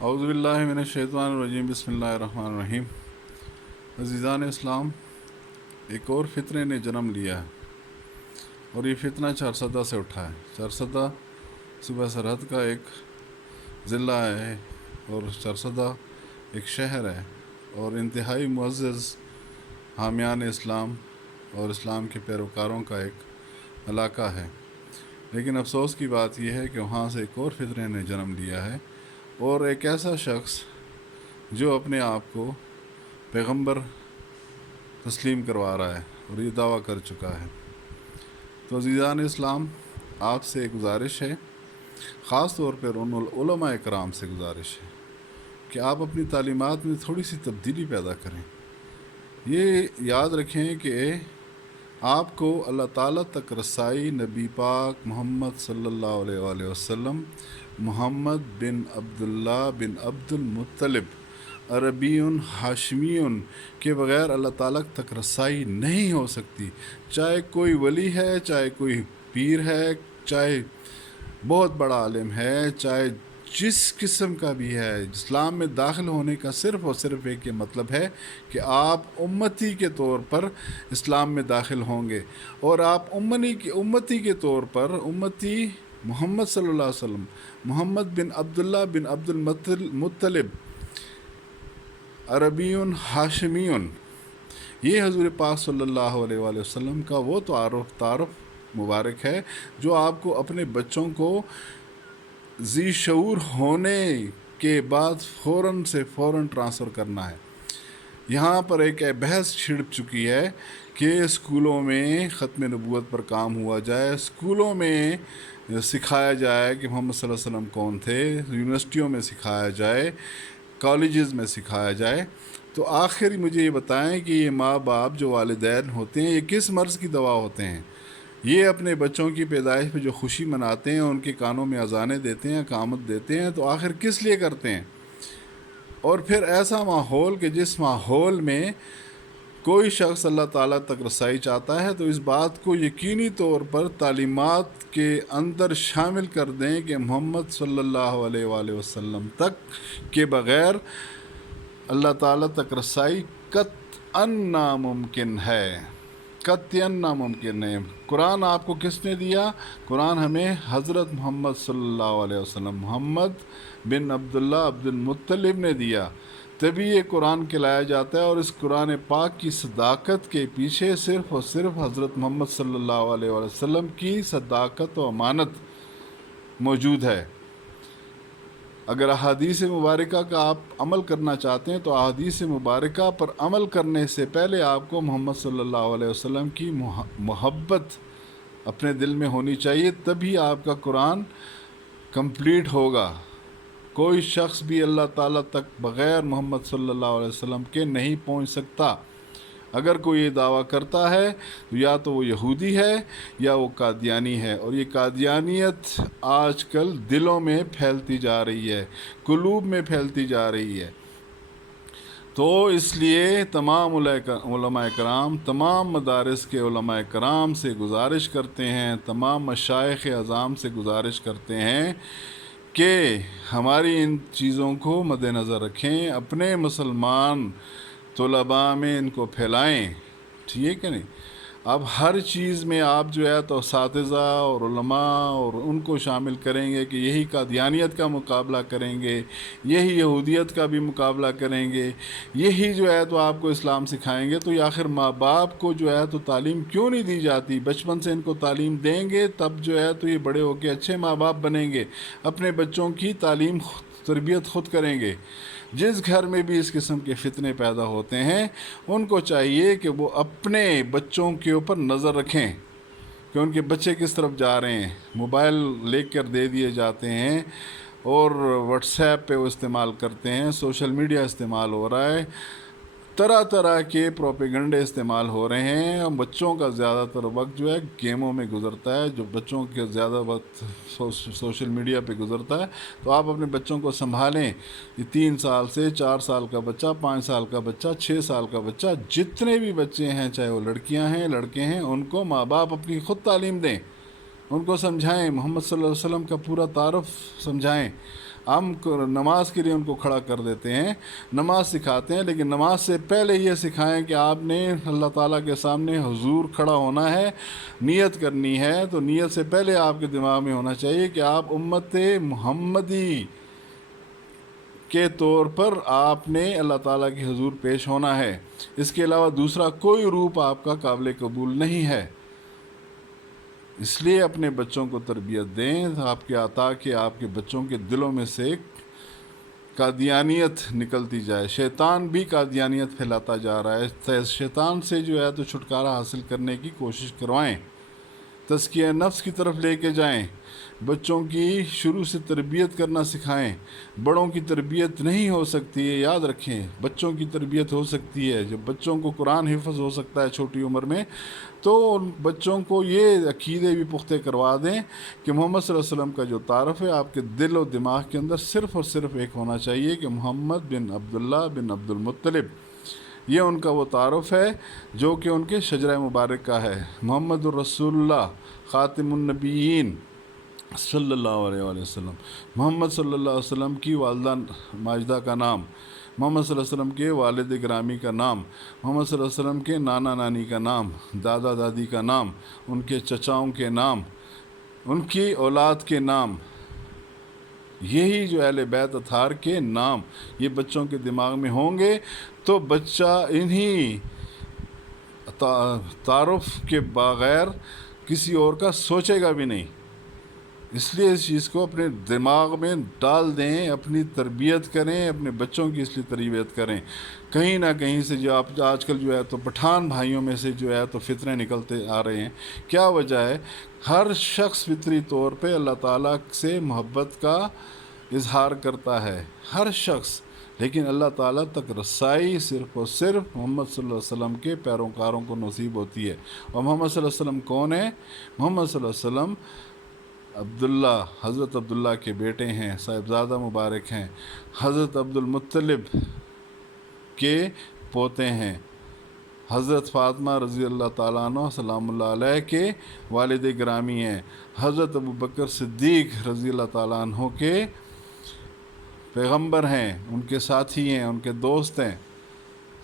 اعوذ باللہ من الشیطان الرجیم بسم اللہ الرحمن الرحیم۔ عزیزان اسلام، ایک اور فتنے نے جنم لیا ہے اور یہ فتنہ چارسدہ سے اٹھا ہے۔ چارسدہ صوبہ سرحد کا ایک ضلع ہے اور چارسدہ ایک شہر ہے اور انتہائی معزز حامیان اسلام اور اسلام کے پیروکاروں کا ایک علاقہ ہے۔ لیکن افسوس کی بات یہ ہے کہ وہاں سے ایک اور فتنے نے جنم لیا ہے اور ایک ایسا شخص جو اپنے آپ کو پیغمبر تسلیم کروا رہا ہے اور یہ دعویٰ کر چکا ہے۔ تو عزیزان اسلام، آپ سے گزارش ہے، خاص طور پر ان علماء کرام سے گزارش ہے کہ آپ اپنی تعلیمات میں تھوڑی سی تبدیلی پیدا کریں۔ یہ یاد رکھیں کہ آپ کو اللہ تعالیٰ تک رسائی نبی پاک محمد صلی اللہ علیہ وآلہ وسلم، محمد بن عبداللہ بن عبد المطلب عربی ہاشمی کے بغیر اللہ تعالیٰ تک رسائی نہیں ہو سکتی۔ چاہے کوئی ولی ہے، چاہے کوئی پیر ہے، چاہے بہت بڑا عالم ہے، چاہے جس قسم کا بھی ہے، اسلام میں داخل ہونے کا صرف اور صرف ایک یہ مطلب ہے کہ آپ امتی کے طور پر اسلام میں داخل ہوں گے، اور آپ امتی کے طور پر امتی محمد صلی اللہ علیہ وسلم، محمد بن عبداللہ بن عبد المطلب عربی ہاشمی، یہ حضور پاک صلی اللہ علیہ وآلہ وسلم کا وہ تعارف مبارک ہے جو آپ کو اپنے بچوں کو ذی شعور ہونے کے بعد فوراً ٹرانسفر کرنا ہے۔ یہاں پر ایک بحث چھڑ چکی ہے کہ اسکولوں میں ختم نبوت پر کام ہوا جائے، اسکولوں میں سکھایا جائے کہ محمد صلی اللہ علیہ وسلم کون تھے، یونیورسٹیوں میں سکھایا جائے، کالجز میں سکھایا جائے۔ تو آخر مجھے یہ بتائیں کہ یہ ماں باپ جو والدین ہوتے ہیں، یہ کس مرض کی دوا ہوتے ہیں؟ یہ اپنے بچوں کی پیدائش پہ جو خوشی مناتے ہیں، ان کے کانوں میں اذانیں دیتے ہیں، اقامت دیتے ہیں، تو آخر کس لیے کرتے ہیں؟ اور پھر ایسا ماحول کہ جس ماحول میں کوئی شخص اللہ تعالیٰ تک رسائی چاہتا ہے تو اس بات کو یقینی طور پر تعلیمات کے اندر شامل کر دیں کہ محمد صلی اللہ علیہ وآلہ وسلم تک کے بغیر اللہ تعالیٰ تک رسائی قطعاً ناممکن ہے، قطعاً ناممکن ہے۔ قرآن آپ کو کس نے دیا؟ قرآن ہمیں حضرت محمد صلی اللہ علیہ وسلم، محمد بن عبداللہ عبد المطلب نے دیا، تبھی یہ قرآن کہلایا جاتا ہے۔ اور اس قرآن پاک کی صداقت کے پیچھے صرف اور صرف حضرت محمد صلی اللہ علیہ وسلم کی صداقت و امانت موجود ہے۔ اگر احادیث مبارکہ کا آپ عمل کرنا چاہتے ہیں تو احادیث مبارکہ پر عمل کرنے سے پہلے آپ کو محمد صلی اللہ علیہ وسلم کی محبت اپنے دل میں ہونی چاہیے، تبھی آپ کا قرآن کمپلیٹ ہوگا۔ کوئی شخص بھی اللہ تعالیٰ تک بغیر محمد صلی اللہ علیہ وسلم کے نہیں پہنچ سکتا۔ اگر کوئی یہ دعویٰ کرتا ہے تو یا تو وہ یہودی ہے یا وہ قادیانی ہے، اور یہ قادیانیت آج کل دلوں میں پھیلتی جا رہی ہے، قلوب میں پھیلتی جا رہی ہے۔ تو اس لیے تمام علماء کرام، تمام مدارس کے علماء کرام سے گزارش کرتے ہیں، تمام مشائخ اعظام سے گزارش کرتے ہیں کہ ہماری ان چیزوں کو مد نظر رکھیں، اپنے مسلمان طلباء میں ان کو پھیلائیں، ٹھیک ہے نہیں؟ اب ہر چیز میں آپ جو ہے تو اساتذہ اور علماء اور ان کو شامل کریں گے کہ یہی قادیانیت کا مقابلہ کریں گے، یہی یہودیت کا بھی مقابلہ کریں گے، یہی جو ہے تو آپ کو اسلام سکھائیں گے، تو یہ آخر ماں باپ کو جو ہے تو تعلیم کیوں نہیں دی جاتی؟ بچپن سے ان کو تعلیم دیں گے تب جو ہے تو یہ بڑے ہو کے اچھے ماں باپ بنیں گے، اپنے بچوں کی تعلیم تربیت خود کریں گے۔ جس گھر میں بھی اس قسم کے فتنے پیدا ہوتے ہیں، ان کو چاہیے کہ وہ اپنے بچوں کے اوپر نظر رکھیں کہ ان کے بچے کس طرف جا رہے ہیں۔ موبائل لے کر دے دیے جاتے ہیں اور واٹس ایپ پہ وہ استعمال کرتے ہیں، سوشل میڈیا استعمال ہو رہا ہے، طرح طرح کے پروپیگنڈے استعمال ہو رہے ہیں، اور بچوں کا زیادہ تر وقت جو ہے گیموں میں گزرتا ہے، جو بچوں کے زیادہ وقت سوشل میڈیا پہ گزرتا ہے۔ تو آپ اپنے بچوں کو سنبھالیں، یہ 3 سال سے 4 سال کا بچہ، 5 سال کا بچہ، 6 سال کا بچہ، جتنے بھی بچے ہیں، چاہے وہ لڑکیاں ہیں لڑکے ہیں، ان کو ماں باپ اپنی خود تعلیم دیں، ان کو سمجھائیں، محمد صلی اللہ علیہ وسلم کا پورا تعارف سمجھائیں، ہم نماز کے لیے ان کو کھڑا کر دیتے ہیں، نماز سکھاتے ہیں، لیکن نماز سے پہلے یہ سکھائیں کہ آپ نے اللہ تعالیٰ کے سامنے حضور کھڑا ہونا ہے، نیت کرنی ہے، تو نیت سے پہلے آپ کے دماغ میں ہونا چاہیے کہ آپ امت محمدی کے طور پر آپ نے اللہ تعالیٰ کی حضور پیش ہونا ہے، اس کے علاوہ دوسرا کوئی روپ آپ کا قابل قبول نہیں ہے۔ اس لیے اپنے بچوں کو تربیت دیں، آپ کے عطا کہ آپ کے بچوں کے دلوں میں سے قادیانیت نکلتی جائے۔ شیطان بھی قادیانیت پھیلاتا جا رہا ہے، شیطان سے جو ہے تو چھٹکارا حاصل کرنے کی کوشش کروائیں، تزکیہ نفس کی طرف لے کے جائیں، بچوں کی شروع سے تربیت کرنا سکھائیں۔ بڑوں کی تربیت نہیں ہو سکتی ہے، یاد رکھیں، بچوں کی تربیت ہو سکتی ہے۔ جب بچوں کو قرآن حفظ ہو سکتا ہے چھوٹی عمر میں، تو ان بچوں کو یہ عقیدے بھی پختہ کروا دیں کہ محمد صلی اللہ علیہ وسلم کا جو تعارف ہے آپ کے دل و دماغ کے اندر صرف اور صرف ایک ہونا چاہیے کہ محمد بن عبداللہ بن عبد المطلب، یہ ان کا وہ تعارف ہے جو کہ ان کے شجرہ مبارک کا ہے۔ محمد الرسول اللہ خاتم النبیین صلی اللہ علیہ وآلہ وسلم، محمد صلی اللہ علیہ وسلم کی والدہ ماجدہ کا نام، محمد صلی اللہ علیہ وسلم کے والد گرامی کا نام، محمد صلی اللہ علیہ وسلم کے نانا نانی کا نام، دادا دادی کا نام، ان کے چچاؤں کے نام، ان کی اولاد کے نام، یہی جو اہل بیت اطہار کے نام یہ بچوں کے دماغ میں ہوں گے تو بچہ انہی تعارف کے بغیر کسی اور کا سوچے گا بھی نہیں۔ اس لیے اس چیز کو اپنے دماغ میں ڈال دیں، اپنی تربیت کریں، اپنے بچوں کی اس لیے تربیت کریں۔ کہیں نہ کہیں سے جو آپ آج کل جو ہے تو پٹھان بھائیوں میں سے جو ہے تو فتنے نکلتے آ رہے ہیں، کیا وجہ ہے؟ ہر شخص فطری طور پہ اللہ تعالیٰ سے محبت کا اظہار کرتا ہے، ہر شخص، لیکن اللہ تعالیٰ تک رسائی صرف اور صرف محمد صلی اللہ علیہ وسلم کے پیروکاروں کو نصیب ہوتی ہے۔ اور محمد صلی اللہ علیہ وسلم کون ہے؟ محمد صلی اللہ علیہ وسلم عبداللہ، حضرت عبداللہ کے بیٹے ہیں، صاحبزادہ مبارک ہیں، حضرت عبد المطلب کے پوتے ہیں، حضرت فاطمہ رضی اللہ تعالیٰ عنہ سلام اللہ علیہ کے والد گرامی ہیں، حضرت ابو بکر صدیق رضی اللہ تعالیٰ عنہ کے پیغمبر ہیں، ان کے ساتھی ہیں، ان کے دوست ہیں۔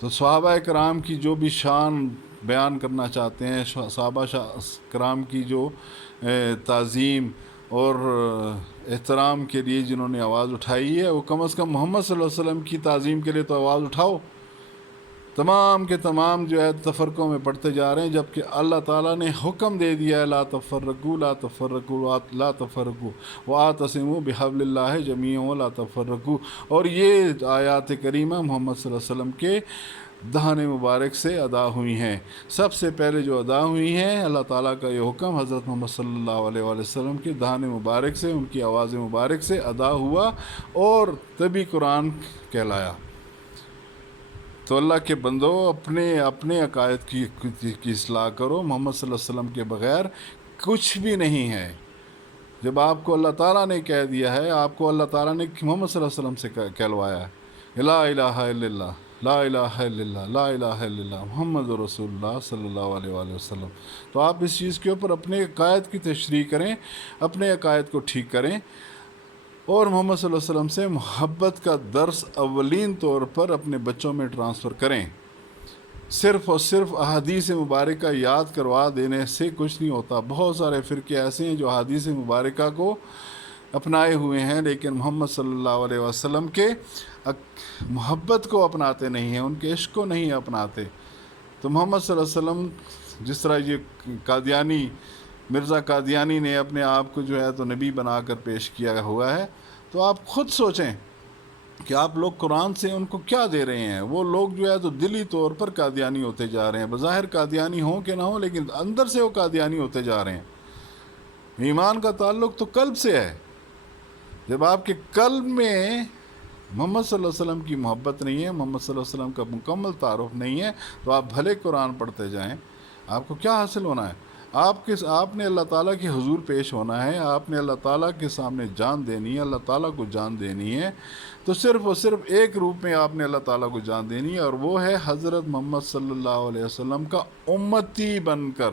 تو صحابہ کرام کی جو بھی شان بیان کرنا چاہتے ہیں، صحابہ کرام کی جو تعظیم اور احترام کے لیے جنہوں نے آواز اٹھائی ہے، وہ کم از کم محمد صلی اللہ علیہ وسلم کی تعظیم کے لیے تو آواز اٹھاؤ۔ تمام کے تمام جو ہے تفرقوں میں پڑھتے جا رہے ہیں، جبکہ اللہ تعالیٰ نے حکم دے دیا ہے لا تفرقوا لا تفرقوا لا تفرقوا واعتصموا بحبل اللہ جمیعا ولا تفرقوا۔ اور یہ آیات کریمہ محمد صلی اللہ علیہ وسلم کے دہان مبارک سے ادا ہوئی ہیں۔ سب سے پہلے جو ادا ہوئی ہیں، اللہ تعالیٰ کا یہ حکم حضرت محمد صلی اللہ علیہ وآلہ وسلم کے دہان مبارک سے، ان کی آواز مبارک سے ادا ہوا اور تبھی قرآن کہلایا۔ تو اللہ کے بندو، اپنے عقائد کی اصلاح کرو۔ محمد صلی اللہ علیہ وسلم کے بغیر کچھ بھی نہیں ہے۔ جب آپ کو اللہ تعالیٰ نے کہہ دیا ہے، آپ کو اللہ تعالیٰ نے محمد صلی اللہ علیہ وسلم سے کہلوایا ہے، لا الہ الا اللہ، لا الہ الا اللہ، لا الہ الا اللہ، محمد رسول اللہ صلی اللہ علیہ وآلہ وسلم۔ تو آپ اس چیز کے اوپر اپنے عقائد کی تشریح کریں، اپنے عقائد کو ٹھیک کریں، اور محمد صلی اللہ علیہ وسلم سے محبت کا درس اولین طور پر اپنے بچوں میں ٹرانسفر کریں۔ صرف اور صرف احادیث مبارکہ یاد کروا دینے سے کچھ نہیں ہوتا۔ بہت سارے فرقے ایسے ہیں جو احادیث مبارکہ کو اپنائے ہوئے ہیں، لیکن محمد صلی اللہ علیہ وسلم کے محبت کو اپناتے نہیں ہیں، ان کے عشق کو نہیں اپناتے۔ تو محمد صلی اللہ علیہ وسلم، جس طرح یہ قادیانی مرزا قادیانی نے اپنے آپ کو جو ہے تو نبی بنا کر پیش کیا ہوا ہے، تو آپ خود سوچیں کہ آپ لوگ قرآن سے ان کو کیا دے رہے ہیں۔ وہ لوگ جو ہے تو دلی طور پر قادیانی ہوتے جا رہے ہیں، بظاہر قادیانی ہوں کہ نہ ہوں، لیکن اندر سے وہ قادیانی ہوتے جا رہے ہیں۔ ایمان کا تعلق تو قلب سے ہے۔ جب آپ کے قلب میں محمد صلی اللہ علیہ وسلم کی محبت نہیں ہے، محمد صلی اللہ علیہ وسلم کا مکمل تعارف نہیں ہے، تو آپ بھلے قرآن پڑھتے جائیں، آپ کو کیا حاصل ہونا ہے؟ آپ نے اللہ تعالیٰ کے حضور پیش ہونا ہے، آپ نے اللہ تعالیٰ کے سامنے جان دینی ہے، اللہ تعالیٰ کو جان دینی ہے۔ تو صرف اور صرف ایک روپ میں آپ نے اللہ تعالیٰ کو جان دینی ہے، اور وہ ہے حضرت محمد صلی اللہ علیہ وسلم کا امتی بن کر،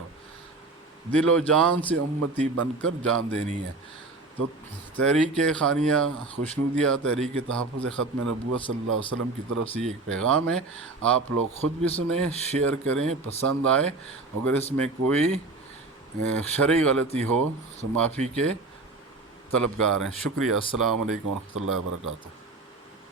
دل و جان سے امتی بن کر جان دینی ہے۔ تو تحریک خانیہ خوشنودیہ تحریک تحفظ ختم نبوت صلی اللہ علیہ وسلم کی طرف سے یہ ایک پیغام ہے، آپ لوگ خود بھی سنیں، شیئر کریں، پسند آئے، اگر اس میں کوئی شرعی غلطی ہو تو معافی کے طلبگار ہیں۔ شکریہ، السلام علیکم ورحمۃ اللہ وبرکاتہ۔